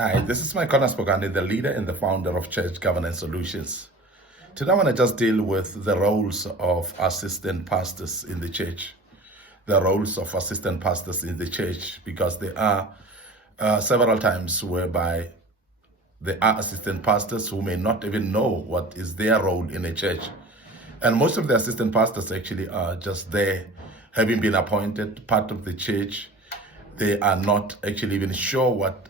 Hi, this is Mike Spogani, the leader and the founder of Church Governance Solutions. Today I want to just deal with the roles of assistant pastors in the church. The roles of assistant pastors in the church, because there are several times whereby there are assistant pastors who may not even know what is their role in a church. And most of the assistant pastors actually are just there, having been appointed part of the church. They are not actually even sure what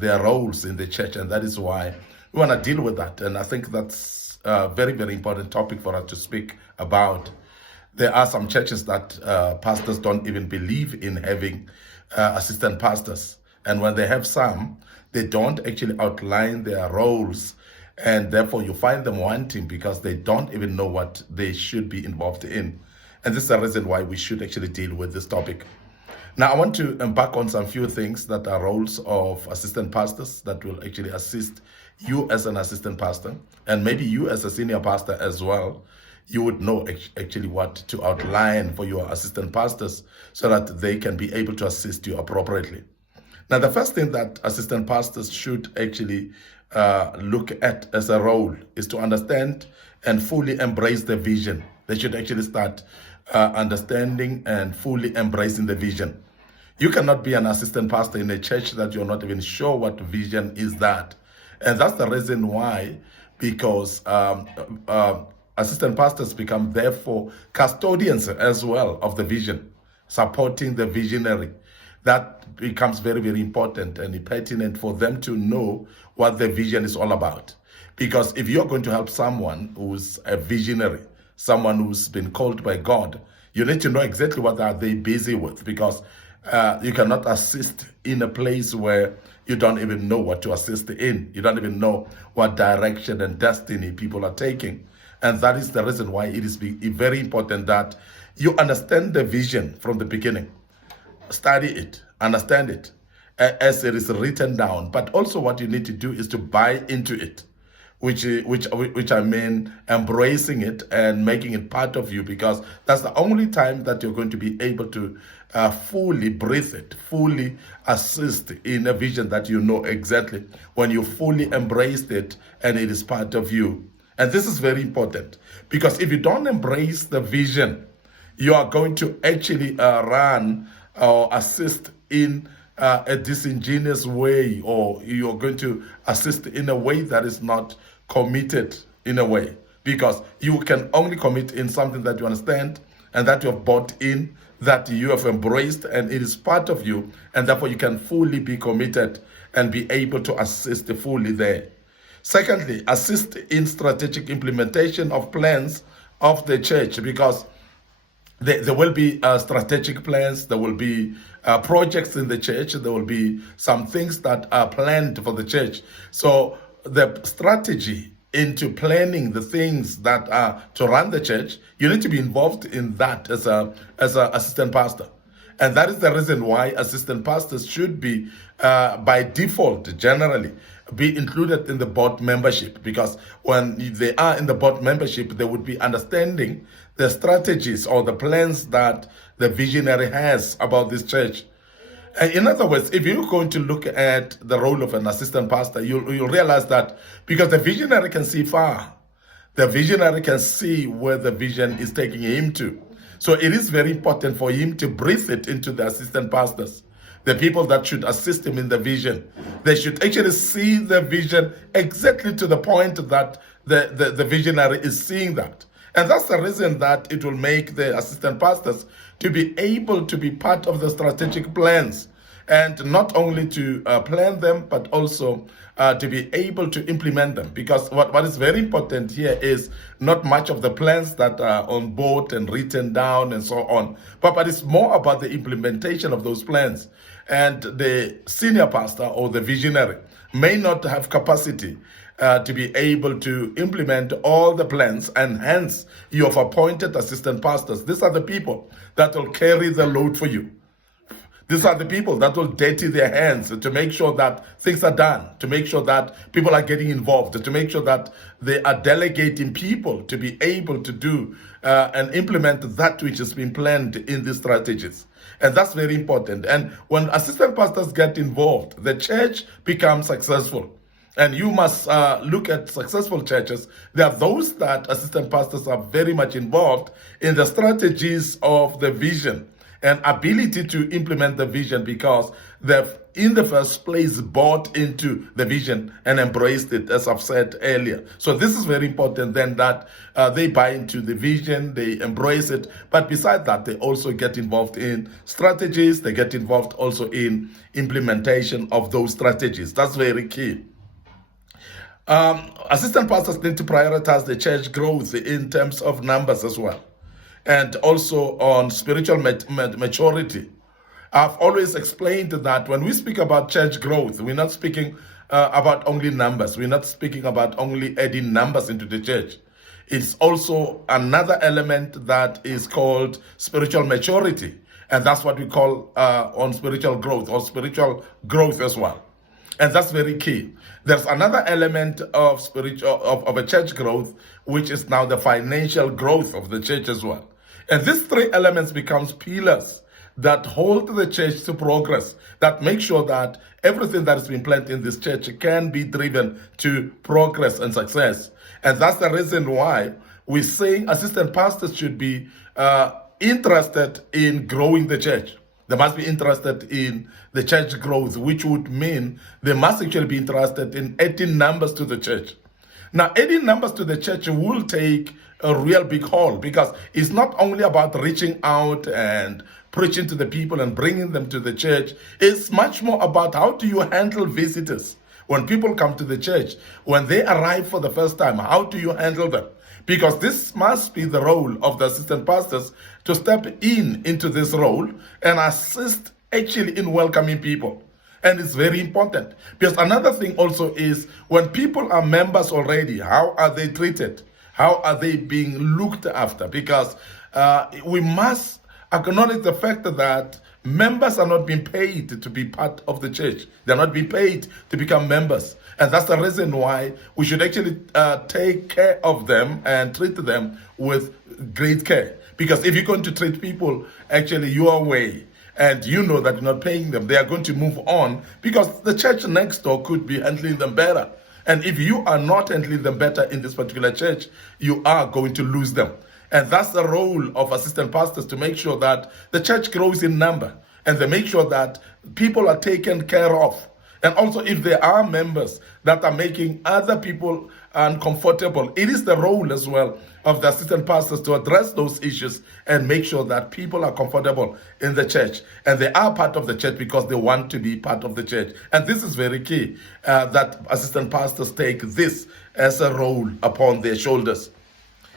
their roles in the church, and that is why we want to deal with that. And I think that's a very, very important topic for us to speak about. There are some churches that pastors don't even believe in having assistant pastors, and when they have some, they don't actually outline their roles, and therefore you find them wanting because they don't even know what they should be involved in. And this is the reason why we should actually deal with this topic. Now, I want to embark on some few things that are roles of assistant pastors that will actually assist you as an assistant pastor, and maybe you as a senior pastor as well. You would know actually what to outline for your assistant pastors so that they can be able to assist you appropriately. Now, the first thing that assistant pastors should actually look at as a role is to understand and fully embrace the vision. They should actually start understanding and fully embracing the vision. You cannot be an assistant pastor in a church that you're not even sure what vision is that. And that's the reason why, because assistant pastors become therefore custodians as well of the vision, supporting the visionary. That becomes very, very important and pertinent for them to know what the vision is all about. Because if you're going to help someone who's a visionary, someone who's been called by God, you need to know exactly what are they busy with, because you cannot assist in a place where you don't even know what to assist in. You don't even know what direction and destiny people are taking. And that is the reason why it is very important that you understand the vision from the beginning. Study it, understand it as it is written down. But also what you need to do is to buy into it, which I mean embracing it and making it part of you, because that's the only time that you're going to be able to fully breathe it, fully assist in a vision that you know exactly, when you fully embraced it and it is part of you. And this is very important, because if you don't embrace the vision, you are going to actually run or assist in a disingenuous way, or you're going to assist in a way that is not committed in a way, because you can only commit in something that you understand and that you have bought in, that you have embraced, and it is part of you, and therefore you can fully be committed and be able to assist fully there. Secondly, assist in strategic implementation of plans of the church, because there will be strategic plans, there will be projects in the church, there will be some things that are planned for the church. So the strategy into planning the things that are to run the church, you need to be involved in that as a assistant pastor. And that is the reason why assistant pastors should be, by default, generally, be included in the board membership, because when they are in the board membership, they would be understanding the strategies or the plans that the visionary has about this church. In other words, if you're going to look at the role of an assistant pastor, you'll realize that because the visionary can see far, the visionary can see where the vision is taking him to. So it is very important for him to breathe it into the assistant pastors, the people that should assist him in the vision. They should actually see the vision exactly to the point that the visionary is seeing that. And that's the reason that it will make the assistant pastors to be able to be part of the strategic plans, and not only to plan them, but also to be able to implement them. Because what is very important here is not much of the plans that are on board and written down and so on, but it's more about the implementation of those plans. And the senior pastor or the visionary may not have capacity to be able to implement all the plans, and hence you have appointed assistant pastors. These are the people that will carry the load for you. These are the people that will dirty their hands to make sure that things are done, to make sure that people are getting involved, to make sure that they are delegating people to be able to do and implement that which has been planned in these strategies. And that's very important. And when assistant pastors get involved, the church becomes successful. And you must look at successful churches. There are those that assistant pastors are very much involved in the strategies of the vision and ability to implement the vision, because they've in the first place bought into the vision and embraced it, as I've said earlier. So this is very important then, that they buy into the vision, they embrace it, but besides that, they also get involved in strategies, they get involved also in implementation of those strategies. That's very key. Assistant pastors need to prioritize the church growth in terms of numbers as well, and also on spiritual maturity. I've always explained that when we speak about church growth, we're not speaking about only numbers. We're not speaking about only adding numbers into the church. It's also another element that is called spiritual maturity. And that's what we call on spiritual growth, or spiritual growth as well. And that's very key. There's another element of of a church growth, which is now the financial growth of the church as well. And these three elements becomes pillars that hold the church to progress, that make sure that everything that has been planned in this church can be driven to progress and success. And that's the reason why we're saying assistant pastors should be interested in growing the church. They must be interested in the church growth, which would mean they must actually be interested in adding numbers to the church. Now, adding numbers to the church will take a real big haul, because it's not only about reaching out and preaching to the people and bringing them to the church. It's much more about how do you handle visitors. When people come to the church, when they arrive for the first time, how do you handle them? Because this must be the role of the assistant pastors, to step into this role and assist actually in welcoming people. And it's very important, because another thing also is, when people are members already, how are they treated? How are they being looked after? Because we must acknowledge the fact that members are not being paid to be part of the church. They're not being paid to become members. And that's the reason why we should actually take care of them and treat them with great care. Because if you're going to treat people actually your way, and you know that you're not paying them, they are going to move on, because the church next door could be handling them better. And if you are not handling them better in this particular church, you are going to lose them. And that's the role of assistant pastors, to make sure that the church grows in number, and they make sure that people are taken care of. And also, if there are members that are making other people uncomfortable, it is the role as well of the assistant pastors to address those issues and make sure that people are comfortable in the church, and they are part of the church because they want to be part of the church. And this is very key, that assistant pastors take this as a role upon their shoulders.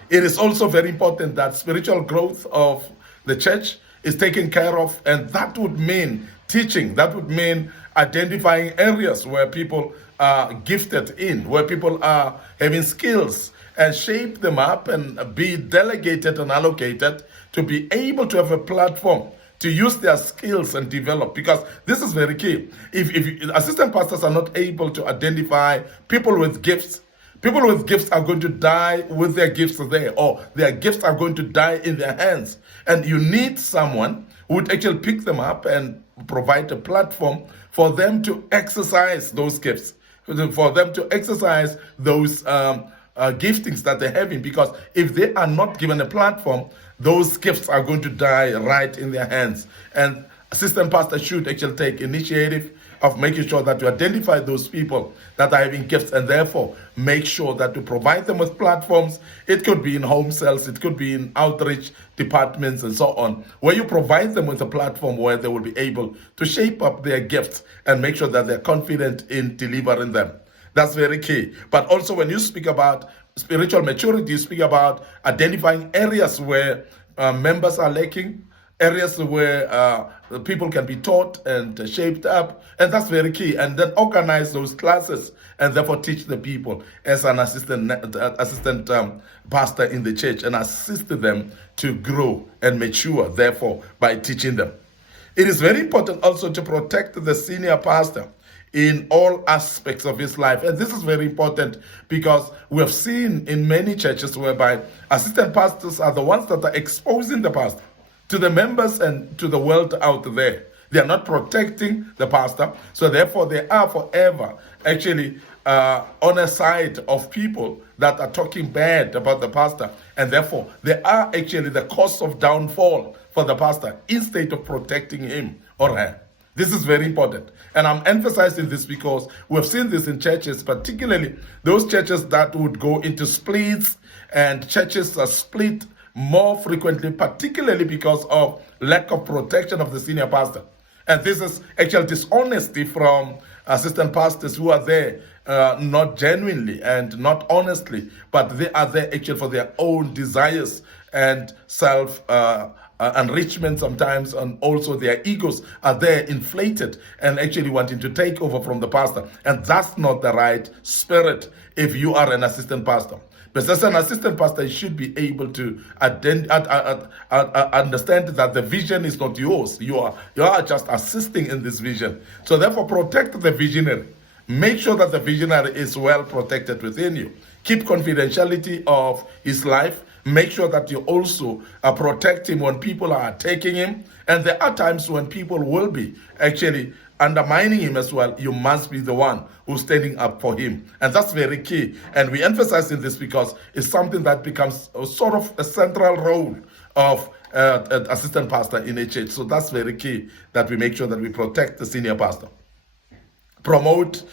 It is also very important that spiritual growth of the church is taken care of, and that would mean teaching. That would mean identifying areas where people are gifted in, where people are having skills, and shape them up and be delegated and allocated to be able to have a platform to use their skills and develop, because this is very key. If assistant pastors are not able to identify people with gifts, people with gifts are going to die with their gifts there, or their gifts are going to die in their hands. And you need someone who would actually pick them up and provide a platform for them to exercise those gifts, for them to exercise those giftings that they're having. Because if they are not given a platform, those gifts are going to die right in their hands. And assistant pastor should actually take initiative of making sure that you identify those people that are having gifts, and therefore make sure that you provide them with platforms. It could be in home cells, it could be in outreach departments and so on, where you provide them with a platform where they will be able to shape up their gifts and make sure that they're confident in delivering them. That's very key. But also, when you speak about spiritual maturity, you speak about identifying areas where members are lacking, areas where people can be taught and shaped up, and that's very key. And then organize those classes and therefore teach the people as an assistant pastor in the church, and assist them to grow and mature, therefore, by teaching them. It is very important also to protect the senior pastor in all aspects of his life. And this is very important, because we have seen in many churches whereby assistant pastors are the ones that are exposing the pastor. to the members and to the world out there. They are not protecting the pastor, so therefore they are forever actually on a side of people that are talking bad about the pastor, and therefore they are actually the cause of downfall for the pastor instead of protecting him or her. This is very important. And I'm emphasizing this because we've seen this in churches, particularly those churches that would go into splits, and churches are split more frequently, particularly because of lack of protection of the senior pastor. And this is actual dishonesty from assistant pastors who are there not genuinely and not honestly, but they are there actually for their own desires and self enrichment sometimes, and also their egos are there inflated and actually wanting to take over from the pastor. And that's not the right spirit if you are an assistant pastor. But as an assistant pastor, you should be able to understand that the vision is not yours. You are just assisting in this vision. So therefore, protect the visionary. Make sure that the visionary is well protected within you. Keep confidentiality of his life. Make sure that you also protect him when people are attacking him. And there are times when people will be actually undermining him as well. You must be the one who's standing up for him. And that's very key. And we emphasize in this because it's something that becomes a sort of a central role of an assistant pastor in a church. So that's very key, that we make sure that we protect the senior pastor. Promote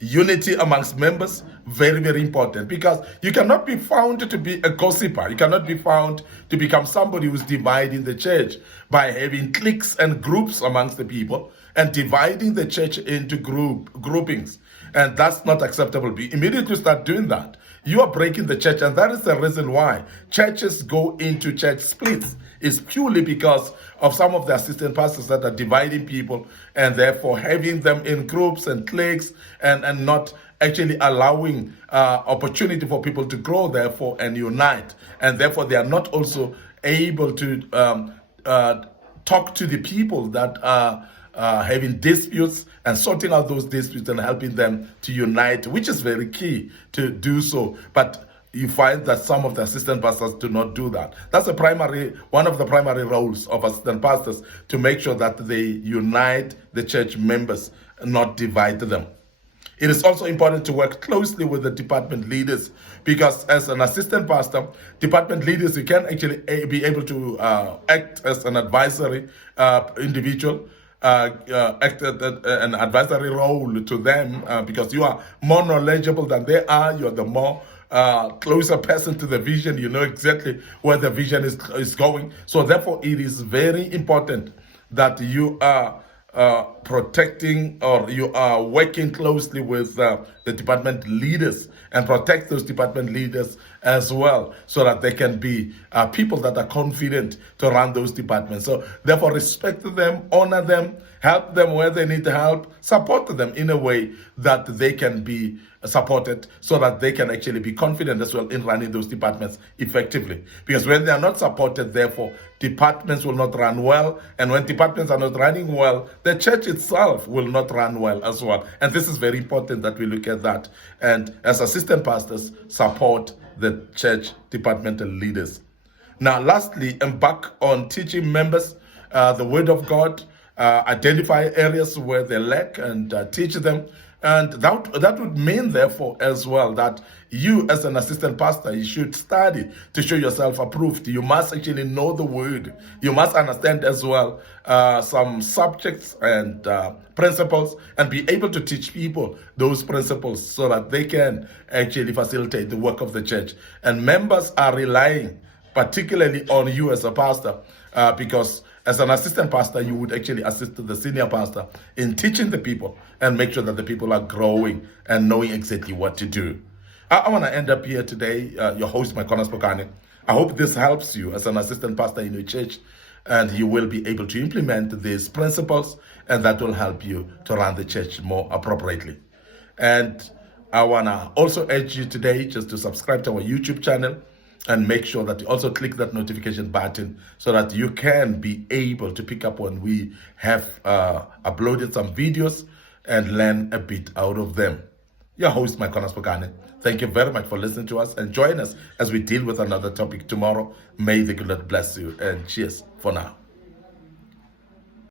unity amongst members. Very, very important, because you cannot be found to be a gossiper. You cannot be found to become somebody who's dividing the church by having cliques and groups amongst the people and dividing the church into groupings. And that's not acceptable. Immediately start doing that, you are breaking the church. And that is the reason why churches go into church splits. It's purely because of some of the assistant pastors that are dividing people and therefore having them in groups and cliques and not actually allowing opportunity for people to grow, therefore, and unite. And therefore, they are not also able to talk to the people that are having disputes and sorting out those disputes and helping them to unite, which is very key to do so. But you find that some of the assistant pastors do not do that. That's one of the primary roles of assistant pastors, to make sure that they unite the church members, not divide them. It is also important to work closely with the department leaders, because as an assistant pastor, department leaders, you can actually be able to act as an advisory individual, act an advisory role to them, because you are more knowledgeable than they are. You are the more closer person to the vision. You know exactly where the vision is going. So therefore, it is very important that you are protecting, or you are working closely with the department leaders, and protect those department leaders as well, so that they can be people that are confident to run those departments. So therefore, respect them, honor them, help them where they need help, support them in a way that they can be supported, so that they can actually be confident as well in running those departments effectively. Because when they are not supported, therefore, departments will not run well. And when departments are not running well, the church itself will not run well as well. And this is very important that we look at that. And as assistant pastors, support the church departmental leaders. Now, lastly, embark on teaching members the word of God, identify areas where they lack and teach them. And that would mean, therefore, as well, that you as an assistant pastor, you should study to show yourself approved. You must actually know the word. You must understand as well some subjects and principles, and be able to teach people those principles, so that they can actually facilitate the work of the church. And members are relying particularly on you as a pastor, because as an assistant pastor, you would actually assist the senior pastor in teaching the people and make sure that the people are growing and knowing exactly what to do. I want to end up here today, your host, Makona Spokane. I hope this helps you as an assistant pastor in your church, and you will be able to implement these principles, and that will help you to run the church more appropriately. And I want to also urge you today just to subscribe to our YouTube channel, and make sure that you also click that notification button, so that you can be able to pick up when we have uploaded some videos and learn a bit out of them. Your host, Mike Spokane. Thank you very much for listening to us, and join us as we deal with another topic tomorrow. May the good Lord bless you, and cheers for now.